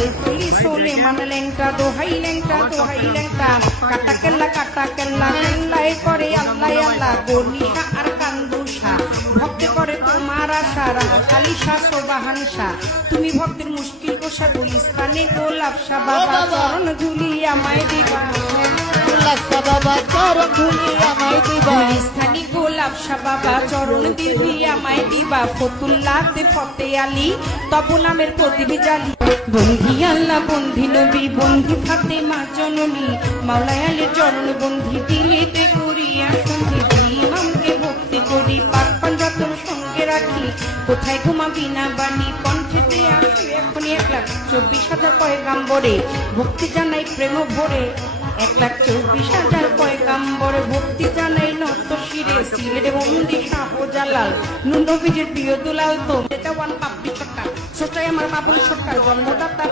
বেলফুলি সোলে মানে লেংটা দোহাই লেংটা কাটা কেল্লা কেল্লাই করে আল্লাহ আল্লাহ গনিশা আর কান্দুষা ভক্ত করে তোমার আশা রাহা কালিশা সোবাহান শাহ তুমি ভক্তের মুশকিল কোষা গুলিস্তানে গোলাপ শাহ বাবা চরণ ধুলি আমায় দিবা বাবা চরণ ধুলি আমায় দিবা গুলিস্তানি গোলাপ শাহ বাবা চরণ দিবি আমায় দিবা ফতুল্লাতে ফতে আলী তব নামের প্রদীপ জালি বন্ধি আল্লাহ বন্ধি নবী বন্ধি ফাতেমা জননী মাওলায় আলীর চরণ বন্ধি দিলেতে করিয়া সন্ধি ইমামকে ভক্তি করি পাক পাঞ্জাতন সঙ্গে রাখি কোথায় ঘুমাবি না বাণী কণ্ঠেতে আসে এখনই 1,24,000 পয়গাম্বরে ভক্তি জানাই প্রেম ভরে 1,24,000 পয়গাম্বরে ভক্তি জানাই নত শিরে সিলেট বন্দি শাহজালাল নবীজির প্রিয় দুলাল তো এটা ওয়ান পাপড়ি সরকার সোটাই আমার বাবুল সরকার জন্মদাতা